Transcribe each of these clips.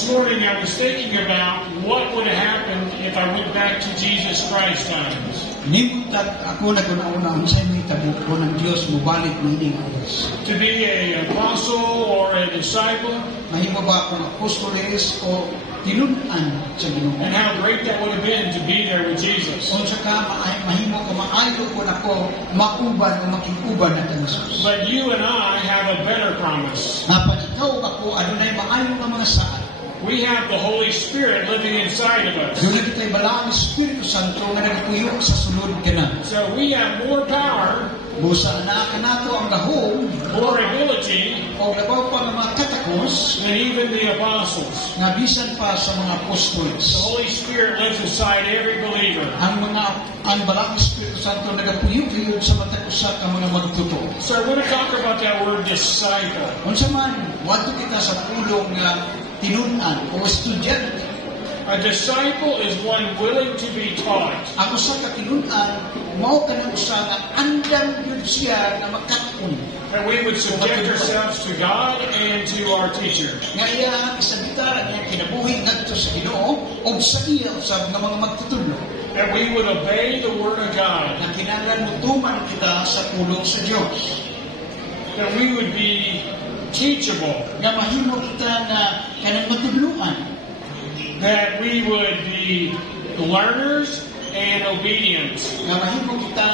This morning I was thinking about what would have happened if I went back to Jesus Christ times. Nimutag ako na kuna-una ang sa may tabuko ng Diyos mubalik ng ining oras. To be an apostle or a disciple, Mahimo ba akong apostoles o tinunan sa Ginoo? and how great that would have been to be there with Jesus. Unsa ka mahimo ko maayo ko nako mauban o makikuban na Jesus. But you and I have a better promise. Napan ikaw ako adunay maayo nga mga saad. We have the Holy Spirit living inside of us. Doon kita'y balaang Espiritu Santo nga nagpuyo sa sulod ka na. So we have more power, Busa na ka nato ang gahom more ability o labaw pa ng mga katakos than even the apostles. na bisan pa sa mga apostoles. The Holy Spirit lives inside every believer. Ang balaang Espiritu Santo nagapuyo-puyo sa matag usa ka mga magtuto. So I want to talk about that word disciple. Unsa man wadto kita sa pulong nga tinunan o estudyante. A disciple is one willing to be taught. Ang usa ka tinunan mao kanang usa nga andam gyud siya na makatun. That we would subject ourselves to God and to our teacher. Nga iya isabitaran niya kinabuhi ngadto sa Ginoo o sa iya usab nga mga magtutudlo. That we would obey the Word of God. Na kinahanglan mutuman kita sa pulong sa Dios. That we would be teachable. Nga mahimo kita na kanang matudluan. That we would be learners and obedient. Nga mahimo kita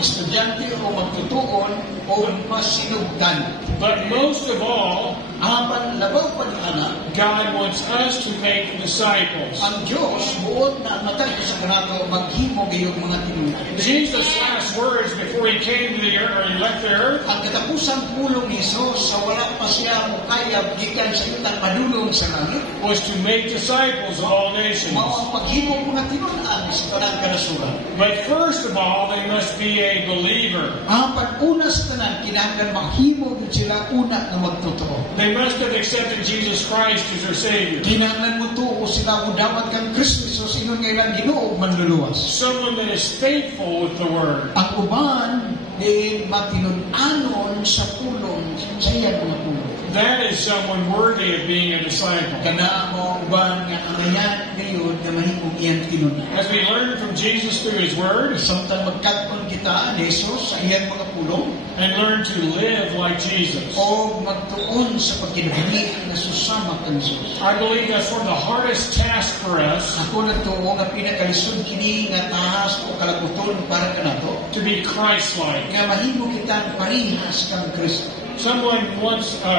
estudyante o magtutuon o masinugdan. But most of all, Apan labaw pa ni ana, God wants us to make disciples. ang Diyos buot na ang matag sa kanato maghimo gayong mga tinunan. Jesus' last words before he came to the earth, or he left the earth, Ang katapusang pulong ni Jesus sa wala pa siya mo kaya gikan sa yutang padulong sa langit, was to make disciples of all nations. mao ang paghimo mga tinunan sa tanang kanasuran. But first of all, they must be a believer. Apan una sa tanan kinahanglan maghimo gid sila una nga magtotoo. They must have accepted Jesus Christ as their Savior. Kinahanglan mo tuo sila mudawat kang Kristo Jesus ingon nga ilang Ginoo manluluwas. Someone that is faithful with the Word. Ang uban di matinud-anon sa pulong sa iyang mga pulong. That is someone worthy of being a disciple. Kana mo uban nga ang ayan gayud nga mahimong iyang tinunan. As we learn from Jesus through His Word Samtang magkaton kita ni Jesus sa iyang mga pulong and learn to live like Jesus. o magtuon sa pagkinabuhi na susama kang Jesus. I believe that's one of the hardest tasks for us, Ako nagtuo nga pinakalisod kini nga tahas o kalabuton para kanato to be Christ-like. nga mahimo kitang parehas kang Kristo.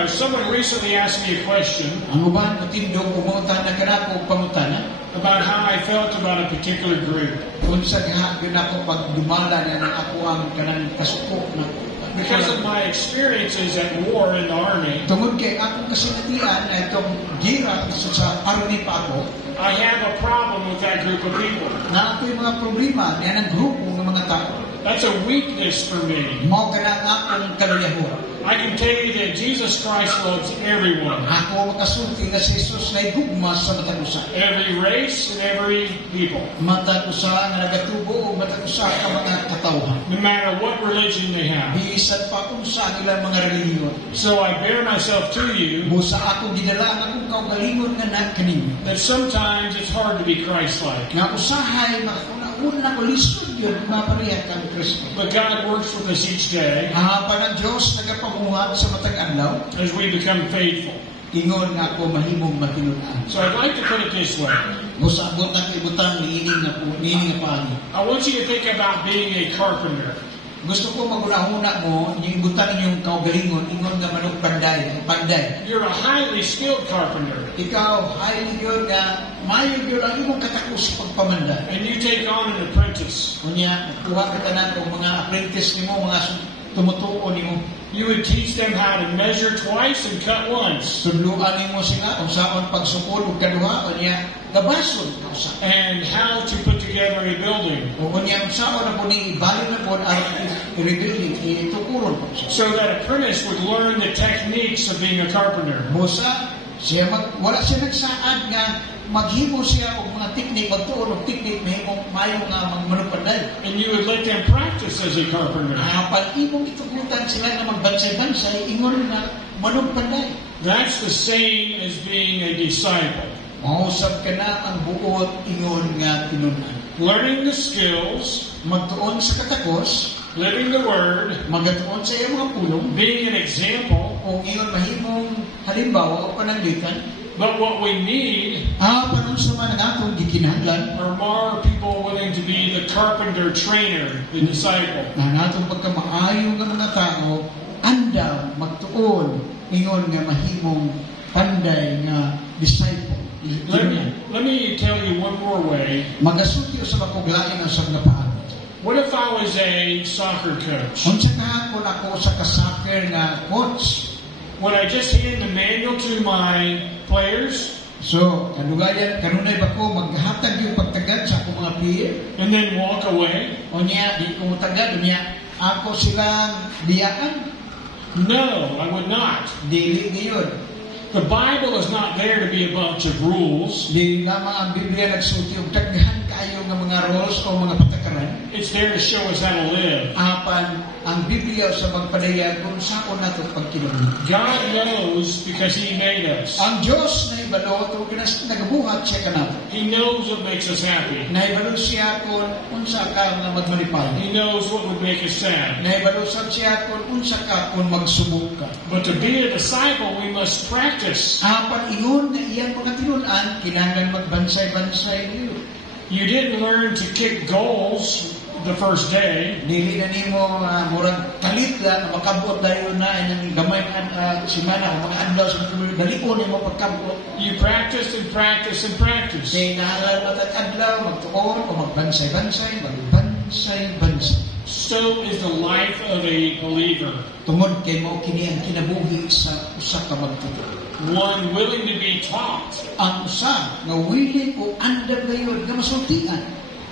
Someone recently asked me a question Ang uban matindog umonta na kanako pangutana about how I felt about a particular group. unsa gahapon ako pagdumala na ako ang kanang kasuko na Because of my experiences at war in the army, tungod kay akong kasinatian na itong gira sa army pa ako I have a problem with that group of people. na ako'y mga problema niya ng grupo ng mga tao. That's a weakness for me. Mao ka na nga akong kaluyahuan. I can tell you that Jesus Christ loves everyone, Ako makasulti nga si Jesus na igugma sa matagusa. every race and every people, Matagusa nga nagatubo o matagusa ka mga katawhan. no matter what religion they have. Bisan pa kung sa ilang mga reliyon. So I bear myself to you Busa ako gidala ang akong kaugalingon nga nagkaninyo. that sometimes it's hard to be Christ-like. Nga usahay makauna ko lisod yun mapareha kang Kristo. But God works with us each day Hapan ang Diyos nagapamuhat sa matag adlaw. as we become faithful. Ingon nga ako mahimong matinunan. So I'd like to put it this way. Busa abot na kaibutan niining nga paani. I want you to think about being a carpenter. Gusto ko magunahuna mo, yung ibutan ninyong kaugalingon, ingon nga manong panday. You're a highly skilled carpenter, Ikaw, highly yun nga, mayo yun ang imong katakos pagpamanda. and you take on an apprentice. Kunya, kuha ka tanan o mga apprentice nimo, mga tumutuo nimo. You would teach them how to measure twice and cut once, Tudluan nimo sila, kung saan pagsukod o kaduha, o niya, gabason ka sa. and how to put together a building, O kunya, kung saan na po ni bali na po, i-rebuilding, itukuron po siya. so that apprentice would learn the techniques of being a carpenter. Busa, wala siya nagsaad nga maghimo siya og mga teknik, magtuon og teknik, mayo nga magmanupanday. And you would let them practice as a carpenter. Pag imong itugutan sila na magbansay-bansay, ingon na manugpanday. That's the same as being a disciple. Mausap ka na ang buot ingon nga tinunan. Learning the skills, Magtuon sa katakos, living the word, magatuon sa iyang mga pulong, being an example. o ingon mahimong halimbawa o pananglitan, But what we need panon sa mga atong gikinahanglan, are more people willing to be the carpenter trainer, the disciple. na natong pagkamaayo nga mga tao, andam, magtuon, ingon nga mahimong panday nga disciple. Let me tell you one more way. Magasulti sa makuglain ang sab nga paano. What if I was a soccer coach? Unsa kahapon ako sa ka-soccer nga coach. Would I just hand the manual to my players So, kanugayan, kanunay ba ko maghatag yung pagtagad sa akong mga player? and then walk away? O niya, di ko tagad, o niya, ako silang diyaan, No, I would not. dili ngayon. The Bible is not there to be a bunch of rules. Di lamang ang Biblia nagsulti og daghan kayo nga mga rules o mga patakaran. It's there to show us how to live. Apan ang Biblia sa magpadayag kung saan nato pagkilala. God knows because He made us. Ang Dios na ibalo to kinas nagabuhat siya kanato. He knows what makes us happy. Na ibalo siya kung unsa ka nga magmanipal. He knows what would make us sad. Na ibalo siya kung unsa ka kung magsubok ka. But to be a disciple, we must practice. Apan ingon nga iyang mga tinunan kinahanglan magbansay-bansay niyo. You didn't learn to kick goals the first day. Dili na nimo murag kalit lang makabot dayon na ang gamay nga semana o mga adlaw sa daliko nimo pagkabot. You practice and practice and practice. Kay naalala matag adlaw magtuon o magbansay-bansay, magbansay-bansay. So is the life of a believer. Tungod kay mao kini ang kinabuhi sa usa ka magtuo. One willing to be taught. Ang usa nga willing o andam gayon nga masultian.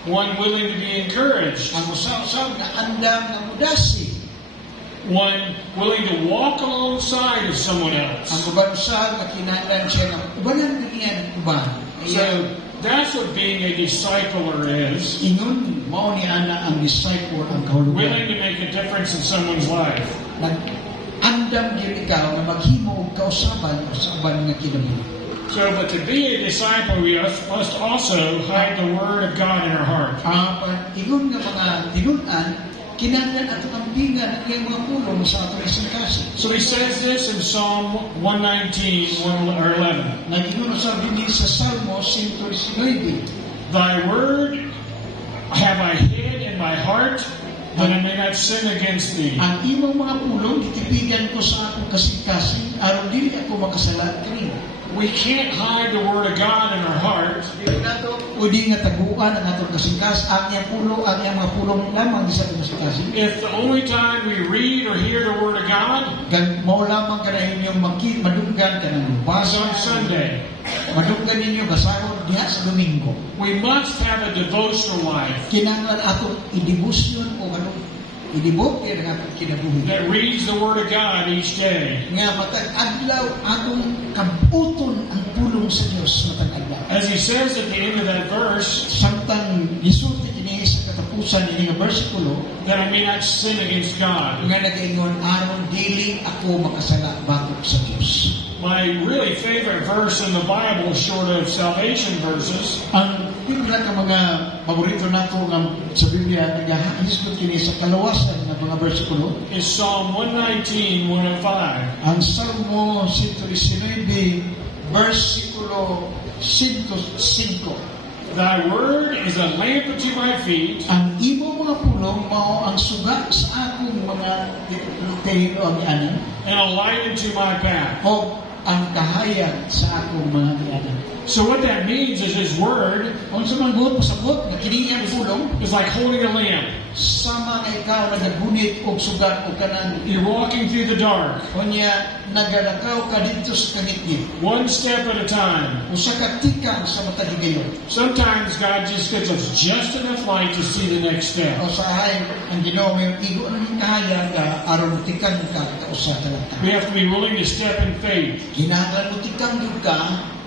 One willing to be encouraged. Ang usa nga andam nga mudasi. One willing to walk alongside of someone Ang else. uban usa nga kinahanglan siya nga ubanan niya uban. So that's what being a discipler is. Ingon mao ni ana ang disciple ang kahulugan. Willing to make a difference in someone's life. Nag-andam gyud ikaw nga maghimo og kausaban sa uban nga kinabuhi. So, but to be a disciple, we must also hide the Word of God in our heart. Ingon nga mga tinunan, kinahanglan ato ang pingan ang iyang mga pulong sa ato isangkasi. So he says this in Psalm 119, 1 or 11. Nag-ingon sa Biblia sa Salmo 119. Thy word have I hid in my heart, that I may not sin against thee. Ang imong mga pulong gitipigan ko sa akong kasing-kasing aron dili ako makasala kanimo. We can't hide the Word of God in our heart Dili nato pwede nga taguan ang atong kasing-kas ang iyang pulo, ang iyang mga pulong lamang sa atong kasing-kasing. if the only time we read or hear the Word of God Gan mao lamang kana inyong madunggan kanang is basa on Sunday. madunggan ninyo basahon diha sa Domingo. We must have a devotional life Kinahanglan atong idibusyon o ano idibot kay nga atong kinabuhi. that reads the Word of God each day. Nga matag adlaw atong kabuton ang pulong sa Dios matag adlaw. As he says at the end of that verse, Samtang gisulti kini sa katapusan ini nga bersikulo that I may not sin against God. nga nag-ingon aron dili ako makasala batok sa Dios. My really favorite verse in the Bible, short of salvation verses, Ang pila ka mga paborito nato nga sa Biblia nagahisgot kini sa kalawasan nga mga bersikulo. is Psalm 119, 105. Ang Salmo 119 versikulo 105. Thy word is a lamp unto my feet, Ang imo mga pulong mao ang suga sa akong mga tihilo ang anan and a light unto my path. o ang kahayag sa akong mga anan. So what that means is his word Unsa man buot pasabot nga kini ang pulong is like holding a lamp. sama nga ikaw nagagunit og suga o kanang You're walking through the dark, unya nagalakaw ka dito sa kangitgit. one step at a time. Usa ka tikang sa matag higayon. Sometimes God just gives us just enough light to see the next step. O sa hay ang Ginoo may igo ang kahayag aron tikang ka usa ka lang. We have to be willing to step in faith. Kinahanglan mo tikang gyud ka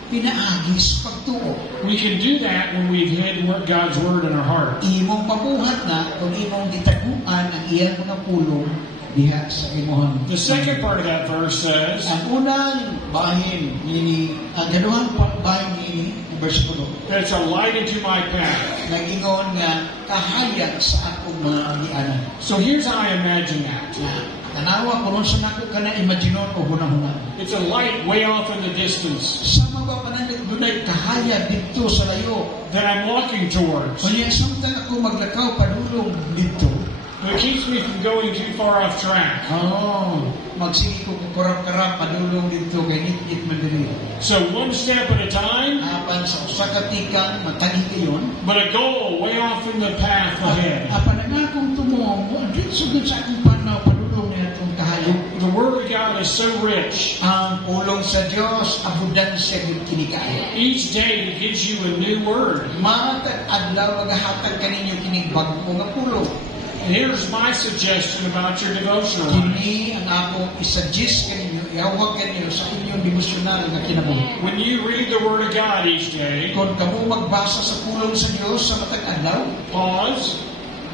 pinaagis pagtuo. We can do that when we've hid God's word in our heart. Imong pabuhat na kung imong gitaguan ang iyang mga pulong diha sa imuhang. The second part of that verse says, Ang unang bahin ni ang gaduhang bahin ni bersikulo. that it's a light into my path. Nag-ingon nga kahayag sa akong mga agianan. So here's how I imagine that. Tanawa ko ron sa nako kana imaginon o hunahuna. It's a light way off in the distance Sa mga pananit dunay kahayag dito sa layo. that I'm walking towards. Kunya samtang ako maglakaw padulong dito. But it keeps me from going too far off track. Magsige ko kurap-karap padulong dito kay nit man diri. So one step at a time, Apan sa usa ka tikan matagi kayon. but a goal way off in the path ahead. Apan na akong tumong dito sugod sa akong panaw padulong niya itong kahayag. The Word of God is so rich. Ang pulong sa Dios abudan siya gid kini kaayo. Each day it gives you a new word. Matag adlaw magahatag kaninyo kini bag-o nga pulong. And here's my suggestion about your devotional life. Kini ang ako i-suggest kaninyo, iawag kaninyo sa inyong devotional nga kinabuhi. When you read the Word of God each day, Kung kamo magbasa sa pulong sa Dios sa matag adlaw, pause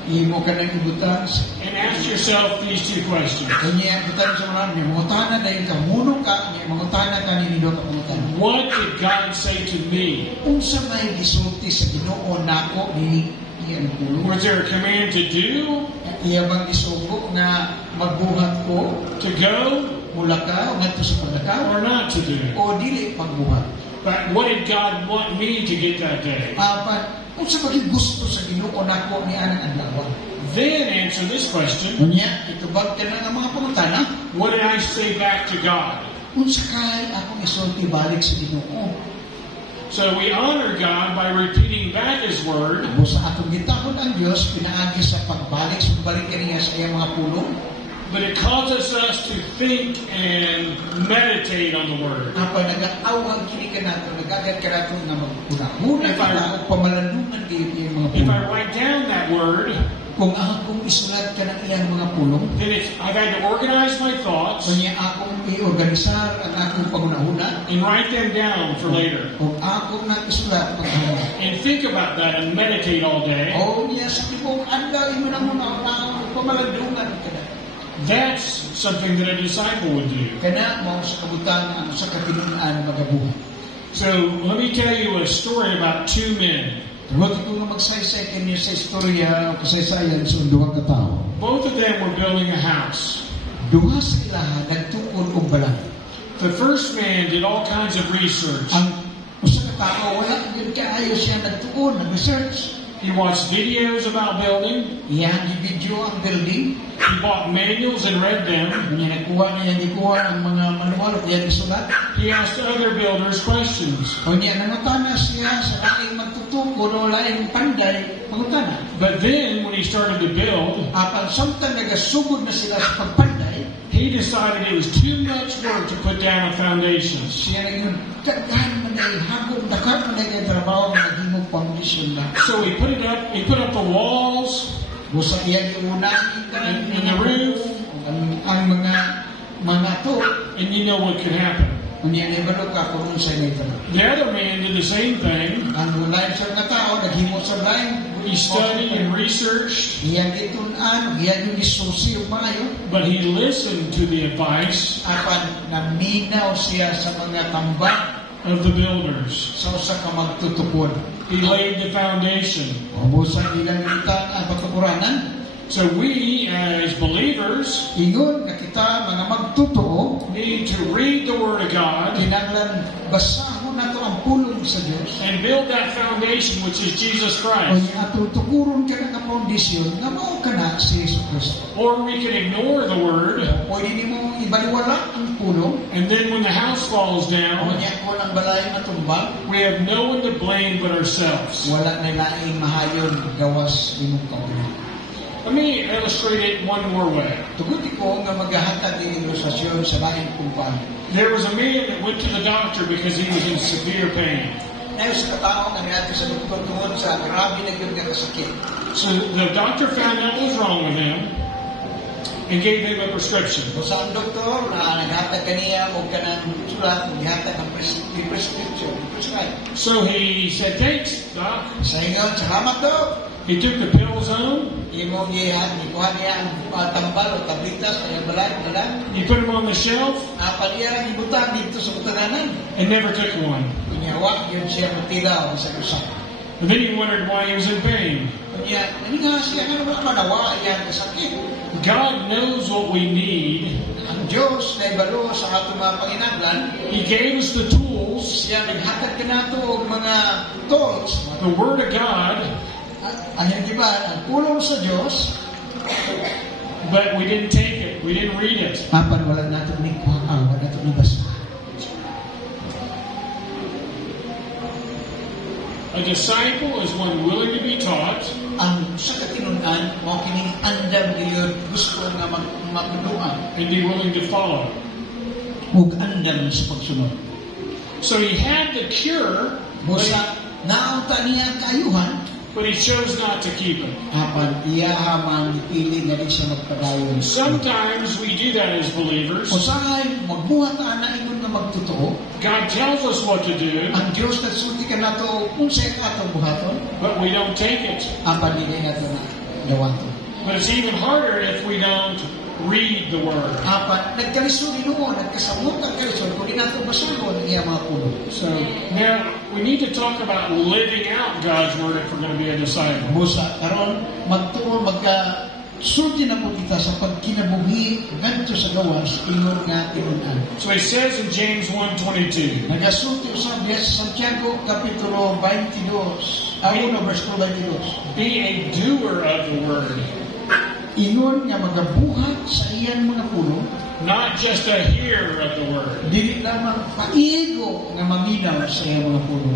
imo ka nang ibutan and ask yourself these two questions. kanya ibutan sa mga ni mangutana dahil ka muno ka ni mangutana ka ni nido ka mangutana. What did God say to me? Unsa may gisulti sa Ginoo nako ni iyang pulong? Was there a command to do, Iya bang isugo nga magbuhat ko to go, mula ka o ngadto sa paglakaw or not to do? o dili pagbuhat? But what did God want me to get that day? Apan unsa bagay gusto sa Ginoo nako ni anang adlaw? Then answer this question. Unya itubag ka na nga mga pangutana. What did I say back to God? Unsa kay akong isulti balik sa Ginoo? So we honor God by repeating back His Word, Abo sa atong gitahon ang Dios pinaagi sa pagbalik sa balik kaniya sa iyang mga pulong. but it causes us to think and meditate on the Word. Apan nag-awang kini kanato nagagad kanato nga magkunahuna para og pamalandungan kay iyang mga If I pulong. write down that Word, Kung akong isulat ka ng iyang mga pulong, then I've had to organize my thoughts kunya akong i-organisar ang akong pangunahuna, and write them down for later. kung akong nag-isulat pangunahuna. And think about that and meditate all day. O niya sa tipong anda, imo na muna ang pamalandungan ka na. That's something that a disciple would do. Kana mo sa kabutan ang sa katinuan magabuhat. So let me tell you a story about two men. Tungod ko nga magsaysay kaniya sa istorya o kasaysayan sa duha ka tawo. Both of them were building a house. Duha sa ilaha nagtukod og balay. The first man did all kinds of research. Ang usa ka tawo wala gyud kaayo siya nagtuon, nag-research. He watched videos about building. Iyang gi-video ang building. He bought manuals and read them. Kanya nagkuha niya ang mga manual at iyang isulat. He asked other builders questions. Kanya nangutana siya sa laing magtutukod o laing panday, mangutana. But then, when he started to build, Apan samtang nagasugod na sila sa pagpanday, he decided it was too much work to put down a foundation. siya nang kagahan man ay hagong dakat man ay trabaho nga nagimog foundation na. So he put up the walls, Busa iyang iunahin In the roof. ang mga to. and you know what could happen. Kung yan ay balok ka kung sa inay ito. The other man did the same thing. Ang lain sa nga tao, naghimo sa lain. He studied and researched, Iyang itunan, iyang yung isusi yung mayo. but he listened to the advice Apan naminaw siya sa mga tambak of the builders. sa usa ka magtutukod. He laid the foundation. Busa ilang itan ang pagtukuranan. So we, as believers, Ingon nga kita mga magtutuo, need to read the Word of God kinahanglan basahon nato ang pulong sa Dios. and build that foundation, which is Jesus O Christ. yung ato tukuron ka na foundation nga mao ka na si Jesus Kristo. Or we can ignore the Word, Pwede nimo ibaliwala ang pulong. and then when the house falls O down, niya ko lang balay matumbang, we have no one to blame but ourselves. wala na laing mahayon gawas imong kaulihan. Let me illustrate it one more way. Tugod ko nga maghahatag ng ilustrasyon sa laing kumpanya. There was a man that went to the doctor because he was in severe pain. Ngayon sa katao nga niya sa doktor tungod sa grabe na gyud nga kasakit. So the doctor found out what was wrong with him and gave him a prescription. So sa ang doktor na naghatag kaniya og kanang sulat, naghatag ang prescription, prescribe. So he said, "Thanks, doc." Sa ingon, salamat Dok. He took the pills home. imo gihan, ikuha niya ang tambal o tablitas, kaya balag. You put them on the shelf Apa niya ang ibutang dito sa kutananan. and never took one. Kunyawa, yun siya matilaw sa usak. And then you wondered why he was in pain. Kunya, nga siya nga naman manawa yan kasakit. God knows what we need. Ang Diyos na ibalo sa atong mga panginaglan, He gave us the tools, siya naghatag ka nato og mga tools. the Word of God, Ayan di ba, ang pulong sa Diyos, but we didn't take it. We didn't read it. apan wala nato ni kuhaan, wala nato ni basa. A disciple is one willing to be taught, Ang sa katinunan, mo kining andam gayud gusto nga magduan and be willing to follow. ug andam sa pagsunod. So he had the cure, Busa naunta niya kaayuhan, but he chose not to keep it. apan iya man dipili nga di siya magpadayon. Sometimes we do that as believers. Usahay magbuhat ana ingon nga magtotoo, God tells us what to do, ang Dios nagsulti ka nato unsay ka atong buhaton, but we don't take it. apan dili nato na dawaton. But it's even harder if we don't read the Word. Apan nagkalisod Ginoo, nagkasamot ang kalisod kung di nato basahon ang iya mga pulo. So now we need to talk about living out God's Word if we're going to be a disciple. Busa karon magtuon sulti na po kita sa pagkinabuhi ngadto sa gawas ingon nga tinunan. So he says in James 1:22, Nagasulti usab diha sa Santiago kapitulo 22, 1 verse 22. be a doer of the Word, Ingon nga magabuhat sa iyang mga pulo, not just a hearer of the Word. dili lamang paigo nga maminaw sa iyang mga pulo.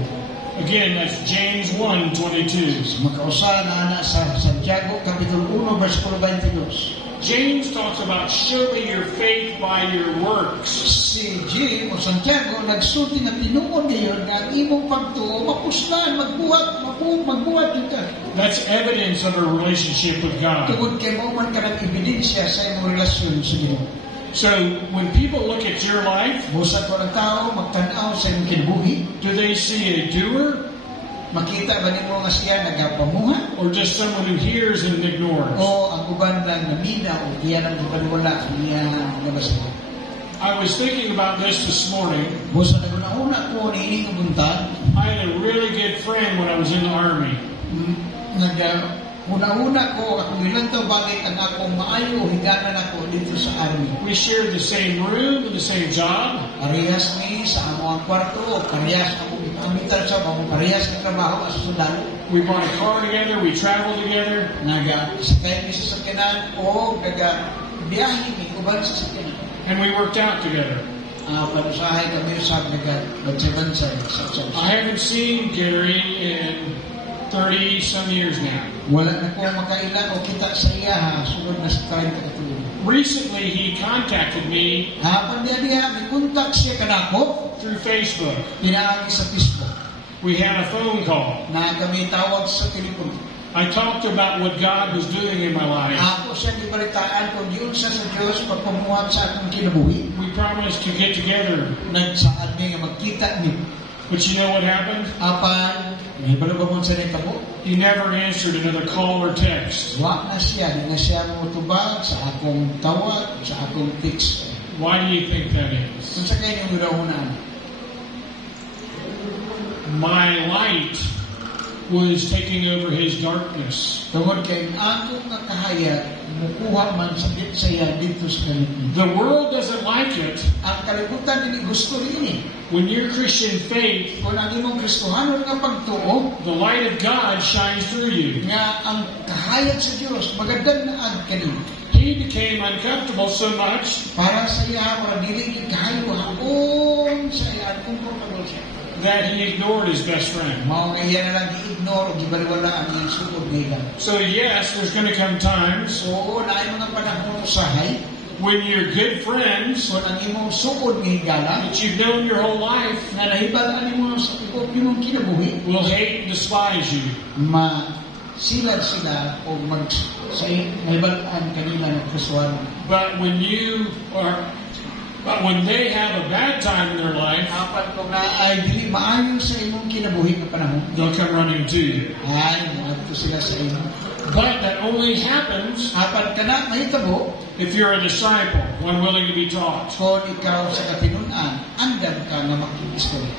Again, that's James 1:22. Makausa na ana sa Santiago kapitulo 1 verse 22. James talks about showing your faith by your works. Si Jim o Santiago nagsulti nga tinuod ngayon nga ang imong pagtuo mapuslan, magbuhat yun ka. That's evidence of a relationship with God. Tungod kay mo man ka ng ebidensya sa imong relasyon sa Ginoo. So when people look at your life, Busa ko ng tao magtanaw sa imong kinabuhi, do they see a doer makita ba nimo nga siya nagapamuhat or just someone who hears and ignores? o ang uban lang naminaw o iyan ang wala niya nabasa. I was thinking about this morning. Busa naguna-una ko niining buntag, I had a really good friend when I was in the Army. una-una ko akong ilantaw balik ang akong maayo o higanan ako dito sa army. We shared the same room and the same job. Parehas ni sa amo ang kwarto, parehas ako amitan sa akong parehas na trabaho as sundalo. We bought a car together. We traveled together. Sakay ni sa sakyanan o biyahe ni uban sa sakyanan. And we worked out together. Panusahay kami sa nagbansay sa I haven't seen Gary in 30-some years now. wala na ko makailan o kita sa iya sunod na sa 30 katulog. Recently, he contacted me Hapan diya may kontak siya kanako, through Facebook. pinaagi sa Facebook We had a phone call. na kami tawag sa telepono. I talked about what God was doing in my life. Ako siya gibalitaan kung yun sa Diyos pagpamuhat sa akong kinabuhi. We promised to get together. Nagsaad niya nga magkita ni. But you know what happened? Apan, may balabamon sa nitabo. He never answered another call or text. Wa na siya, di na siya mutubag sa akong tawag, sa akong text. Why do you think that is? Kung sa kayo yung unahunan, My light was taking over his darkness. tungod kay ang akong nakahayag, mukuha man sa saya dito sa kalimutan. The world doesn't like it Ang kalibutan din gusto rin when your Christian faith, kung ang imong Kristohanon nga pagtuo, the light of God shines through you. nga ang kahayag sa Diyos, magandang naag kanina. He became uncomfortable so much Para sa iya, para dili kahayo hapon sa iya, comfortable siya. that he ignored his best friend. Mao nga iya na lang i-ignore o gibaliwala ang iyang sugod nila. So yes, there's going to come times So, naay mga panahon usahay, when your good friends kung ang imong sugod nga higala, that you've known your whole life na nahibalaan mo sa imong kinabuhi, will hate and despise you. silad sila o sa nahibalaan kanila ng Kristohanon. But when they have a bad time in their life, Apat kung na ay dili maayo sa imong kinabuhi nga panahon, they'll come running to you. ay maadto sila sa imo. But that only happens Apan kana mahitabo if you're a disciple, one willing to be taught. kung ikaw sa katinunan, andam ka nga makikistorya.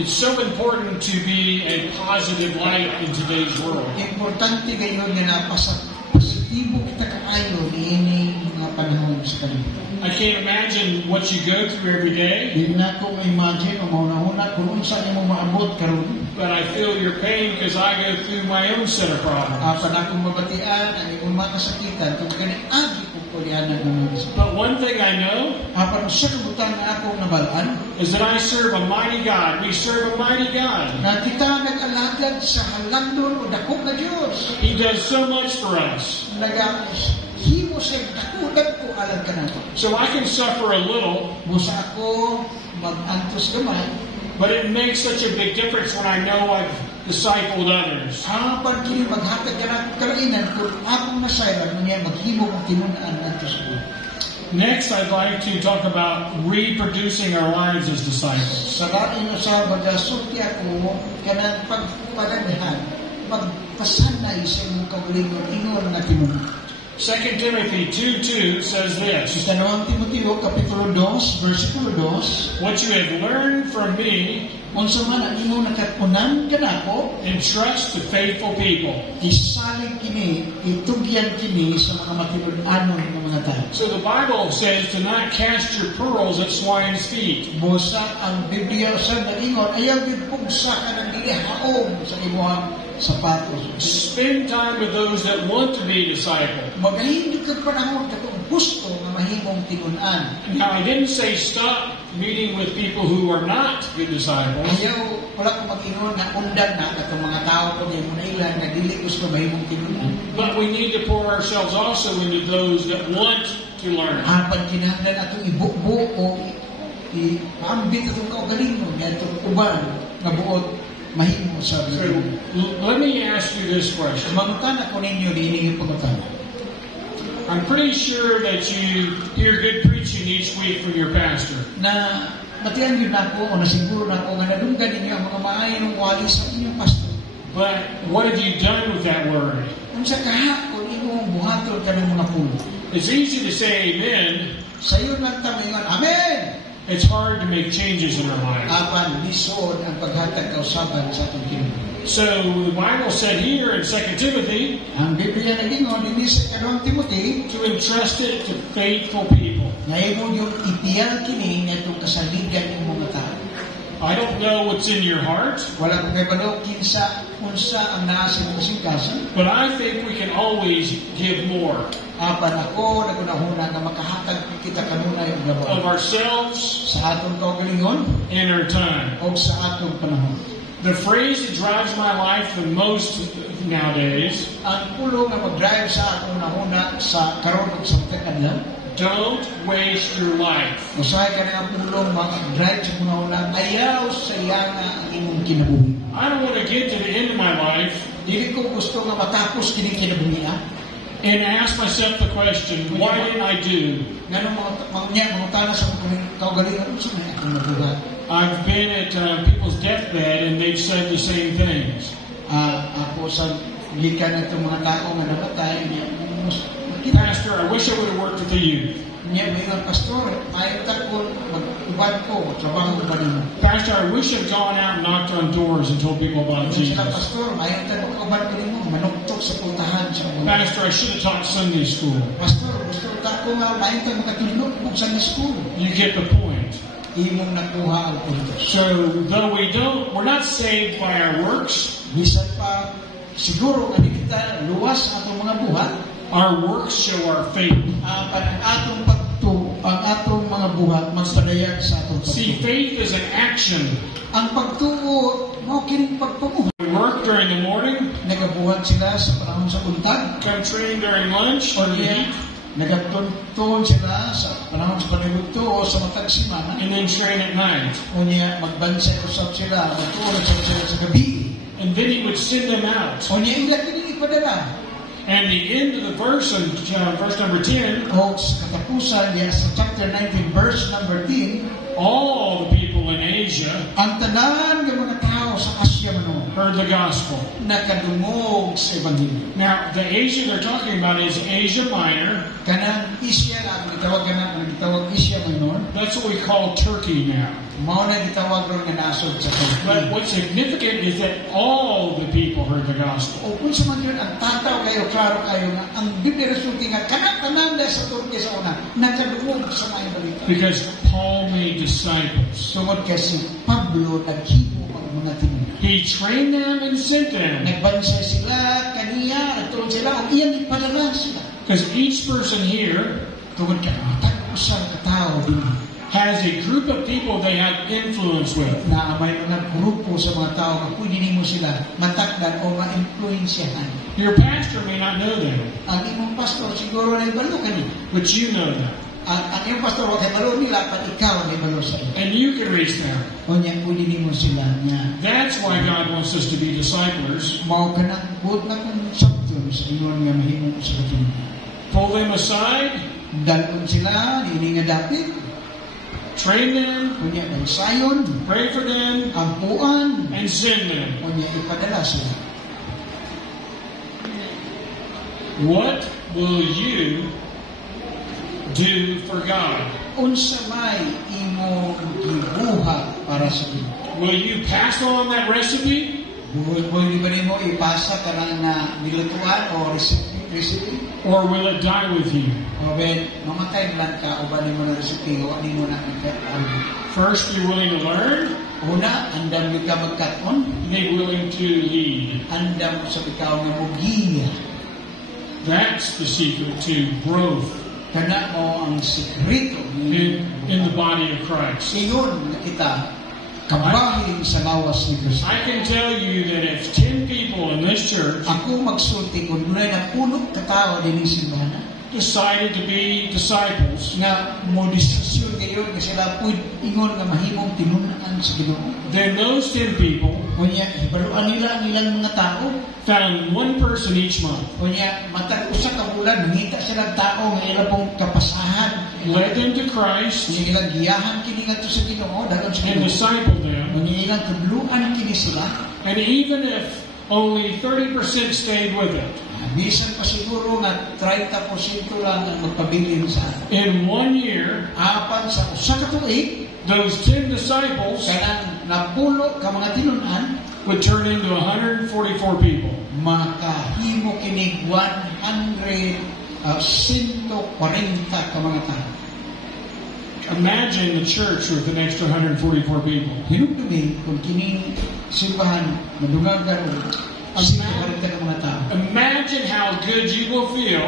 It's so important to be a positive light in today's world. Importante gayon nga positibo kita kaayo niining mga panahon sa kalibutan. I can't imagine what you go through every day, Di na ko ma-imagine o mauna-una kung unsa nimo maabot karon. but I feel your pain because I go through my own set of problems. Apan akong mabatian ang imong mga kasakitan kung kani agi ko kulianan ng mga. But one thing I know Apan usa ka butang nga akong nabalaan is that I serve a mighty God. We serve a mighty God. na kita nag-alagad sa halandon o dakong na Dios. He does so much for us. Himo siya dakulan ko alam ka nato. So I can suffer a little, Busa ako mag-antos gamay. but it makes such a big difference when I know I've discipled others. Apan kini maghatag ka na karainan kung akong masayran niya maghimo kong tinunaan antos ko. Next, I'd like to talk about reproducing our lives as disciples. Sa lain sa bagasulti ako kanang pagparanihan magpasanay sa imong kaugalingon ingon nga tinunaan. 2 Timothy 2:2 says this, Sa Kanawang Timoteo, Kapitulo 2, versikulo 2, what you have learned from me, unsa man ang imong nakatunan kanako, entrust to faithful people. isalig kini, itugyan kini sa mga matinud-anon ng mga tao. So the Bible says to not cast your pearls at swine's feet. Busa ang Biblia sa nagingon, ayaw gid pugsa ka ng dili haom sa imong sapatos. Spend time with those that want to be discipled. Magaling ka panahon katong gusto nga mahimong tinun-an. Now, I didn't say stop meeting with people who are not good disciples. Ayaw, wala ko mag-ingon na undan na katong mga tao ko din mo na ilan na dili gusto mahimong tinun-an. But we need to pour ourselves also into those that want to learn. Apan kinahanglan atong ibuo o iambit atong kaugalingon nga itong uban nga buot mahimo sa So, Biblia. let me ask you this question. Mangutana ko ninyo din yung pagkatana. I'm pretty sure that you hear good preaching each week from your pastor. Na matiyan yun ako o nasiguro na ako nga nadunggan ninyo ang mga maayong wali sa inyong pastor. But what have you done with that word? Kung sa kahapon, imong buhaton ka ng mga puno. It's easy to say amen. Sa iyo lang tamingan, Amen! It's hard to make changes in our lives. Apan, lisod ang paghatag kausaban sa atong kinuha. So the Bible said here in 2 Timothy Ang Biblia nagingon, hindi sa Kanawang Timothy, to entrust it to faithful people. ngayon mo yung ipiyang kini na itong kasaligan ng mga tao. I don't know what's in your heart, Wala kong kaibalo, kinsa, unsa ang nasa ng kasingkasan. but I think we can always give more Apan ako, nagunahuna na makahatag kita kanunay ang of labaw. ourselves Sa atong kaugalingon and our time. o sa atong panahon. The phrase that drives my life the most nowadays, Ang pulo nga mag-drive sa atong nahuna sa karon ug sa kadlaw. don't waste your life. Usahay ka na ang pulo mag-drive sa kunahuna, ayaw sa nga ang imong kinabuhi. I don't want to get to the end of my life Dili ko gusto nga matapos kini kinabuhi and ask myself the question, why didn't I do? Ganun mga tana sa kaugalingon, unsa may akong nabuhat? I've been at people's deathbed and they've said the same things. Ako sa gikan itong mga tao nga namatay niya. Pastor, I wish I would have worked with the youth. Niya may mga pastor, ayaw takon, mag-ubad ko, trabaho ko ba nimo? Pastor, I wish I'd gone out and knocked on doors and told people about Kung sila Jesus. pastor, ayaw takon, mag-ubad ko nimo, manuktok sa pultahan sa mga. Pastor, I should have taught Sunday school. Pastor, gusto ko nga, ayaw takon makatulog kung sa school. You get the point. Imong nakuha ang puntos. So, though we're not saved by our works, Bisan pa, siguro nga di kita luwas sa atong mga buhat, our works show our faith. ang atong mga buhat magpadayag sa atong See, pagtuo. faith is an action. Ang pagtuo, mo kining pagtuo. We work during the morning, Nagabuhat sila sa panahon sa buntag. come train during lunch, O or niya, eat, nagatuntun sila sa panahon sa paniguto o sa matag simana. and then train at night. O niya, magbansay usap sila, magtuon sila sa gabi. And then he would send them out. O niya, ilat kini ipadala. And the end of the verse, in verse number 10, O sa katapusan, niya sa chapter 19, verse number 10, all the people people in Asia ang tanan ng mga tao sa Asya mano heard the gospel. nakadungog sa Ebanghelyo. Now, the Asia they're talking about is Asia Minor. Kanang Asia ang gitawag Asia Minor, That's what we call Turkey now. mao na gitawag ron nga nasod sa Turkey. But what's significant is that all the people heard the gospel. O kung sa man yun, ang tataw kayo, klaro kayo nga, ang Biblia resulti nga, kanang-kanang sa Turkey sa una, nakadungog sa mga balita. Because Paul made disciples. Sungod kasi Pablo, naghibo ang mga tinunan. He trained them and sent them. Nagbansay sila, kaniya, nagtuon sila, o iyan ipalala sila. Because each person here Tungod ka, matag-usang katao din. has a group of people they have influence with. Na may mga grupo sa mga tao na pwede nimo sila matakdan o ma-influensyahan. Your pastor may not know them, Ang imong pastor siguro na ibalo ka ni. but you know them. Ang imong pastor wag kay balo nila, pat ikaw ang ibalo sa iyo. And you can reach them. O niya, pwede nimo sila niya. That's why God wants us to be disciplers. Mao ka na, buot na kung sabton sa ingon nga mahimong sa katinda. Pull them aside, Dalon sila, nini nga dapit, train them, o niya, sayon, pray for them, ampuan, and send them. o niya, ipadala sila. What will you do for God? Unsa may imong gibuhat para sa Ginoo? Will you pass on that recipe? Pwede ba nimo ipasa ka lang na nilutuan o recipe? Or will it die with you? O ben, mamatay lang ka o ba nimo na recipe o ano mo na ang First, you're willing to learn, una, andam yung ka magkaton, be willing to lead. andam sa ikaw nga mugiya. That's the secret to growth Kana mo ang sekreto in the body of Christ. Ingon na kita kabahin sa lawas ni Kristo. I can tell you that if 10 people in this church Ako magsulti kung dunay na puno ka tao din sa simbahan decided to be disciples, nga mo desisyon ngayon kasi sila pud ingon nga mahimong tinunan sa Ginoo. then those 10 people Kunya ibaluan nila ang ilang mga tao. found one person each month, Kunya matag usa ka bulan mangita sila tao nga ila pong kapasahan. led them to Christ, Kunya ilang giyahan kini ngadto sa Ginoo dayon sa and Ginoo. discipled them. Kunya ilang tudluan kini sila. And even if only 30% stayed with it, Bisan pa siguro nga 30% lang ang magpabilin sa atin. in 1 year, Apan sa usa ka tuig, those 10 disciples kanang napulo ka mga tinunan, would turn into 144 people. makahimo kini 140 ka mga tao. Imagine the church with an extra 144 people. Hinugdumi kung kining simbahan madungag karon ang 140 ka mga tao. Imagine how good you will feel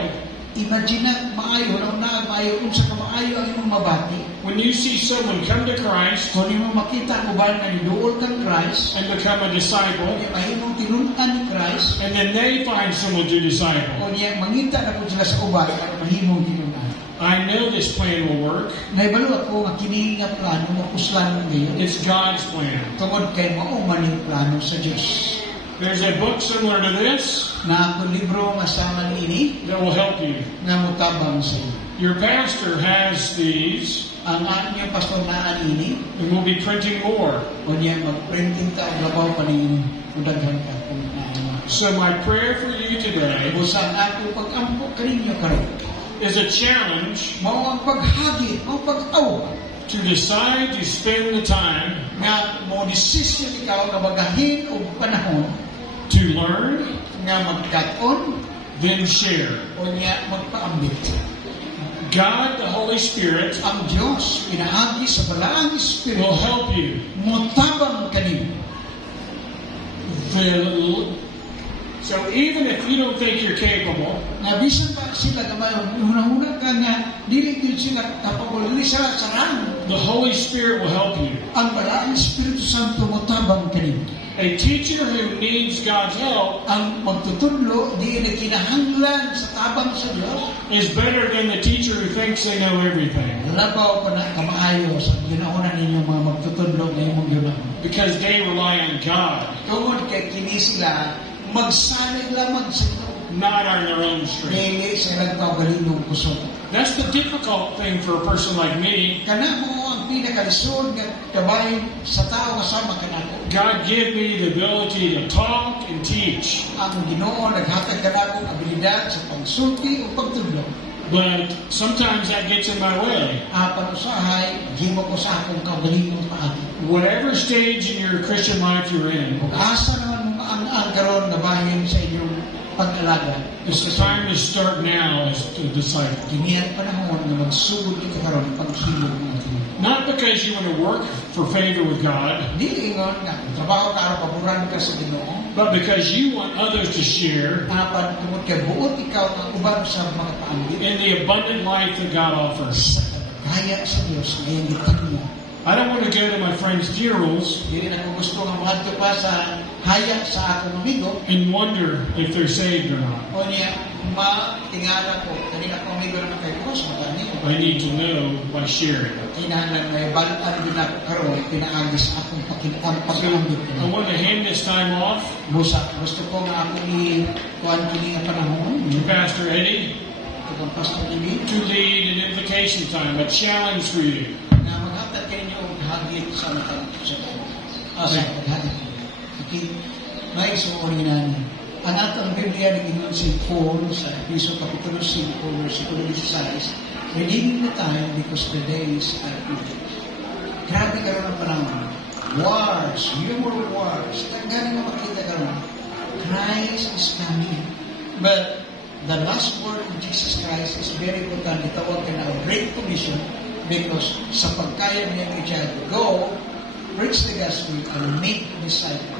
Imagine maayo na maayo unsa ka maayo ang imong mabati. when you see someone come to Christ Kung imo makita ko ba nga niduol kang Christ, and become a disciple, kung mahimong tinunan ni Christ, and then they find someone to disciple. kung niya mangita na po sila sa uban para mahimong tinunan. I know this plan will work. Naibalo ako nga kini nga plano mapuslan ngayon. It's God's plan. Tungod kay mao man yung plano sa Dios. There's a book similar to this Na ako libro nga sama niini that will help you. nga mutabang sa iyo. Your pastor has these, Ang ating pastor na anini, and we'll be printing more. o niya mag-printing ka ang labaw pa niini, udaghan ka kung ano. So my prayer for you today Busan ako pag-ampo kaninyo karon. is a challenge Mao ang paghagi, mao pag-aw, to decide to spend the time nga mo desisyon ikaw nga magahin og panahon to learn, nga magkaton then share. o niya magpaambit. God, the Holy Spirit, Ang Dios pinaagi sa balaang will espiritu help you. motabang kanimo. So even if you don't think you're capable, Nga bisan pa sila nga una-una ka nga dili gyud sila kapabol dili sila sarang. the Holy Spirit will help you. Ang balaang Espiritu Santo motabang kanimo. A teacher who needs God's help Ang magtutudlo di na kinahanglan sa tabang sa Dios. is better than the teacher who thinks they know everything, Labaw pa na kamaayo sa ginauna ninyo mga magtutudlo nga imong ginahon. because they rely on God, Tungod kay kini sila magsalig lamang sa Ginoo. not on their own strength. Dili sa ilang kaugalingong kusog. That's the difficult thing for a person like me. Kana mo ang pinakalisod nga kabahin sa tao nga sama kanako. God gave me the ability to talk and teach. Ang Ginoo naghatag kanako ang abilidad sa pagsulti o pagtudlo. But sometimes that gets in my way. Apan usahay gimo ko sa akong kaugalingong paagi. Whatever stage in your Christian life you're in, Ug asa naman mo ang karon nga bahin sa inyong pag-alaga. it's the time to start now as a disciple. Kini ang panahon nga magsugod kita karon paghilom mo atin. Not because you want to work for favor with God, Dili ingon nga trabaho ka aron paboran ka sa Ginoo. but because you want others to share Apan tungod kay buot ikaw ang uban sa mga paanggit in the abundant life that God offers. sa kaya sa Dios nga iyang gitagmo. I don't want to go to my friend's funerals Dili na ko gusto nga mahadto pa sa haya sa akong amigo. and wonder if they're saved or not. O niya, matingala ko, kanina ko amigo naman kay Boss, magani ko. I need to know by sharing. Kailangan may balutan din ako karoon, pinaagi sa akong pagkalanggit. I want to hand this time off Busa, gusto ko nga ako kuhan kini nga panahon, to Pastor Eddie itong Pastor Ili, to lead an invitation time, a challenge for you. na maghatag kayo niyo og hagit sa mga sa asa paghagit. Okay, may suorin na ang atong Biblia nag-ingon si Paul sa Episo Kapitulo 5, versikulo 16, redeeming the time because the days are evil. Grabe ka rin ang panahon. Wars, numerous wars. Tanggalin mo makita ka rin. Christ is coming. But the last word of Jesus Christ is very important. Itawag ka na Great Commission because sa pagkaya niya kay Chad, go, preach the gospel, and make disciples.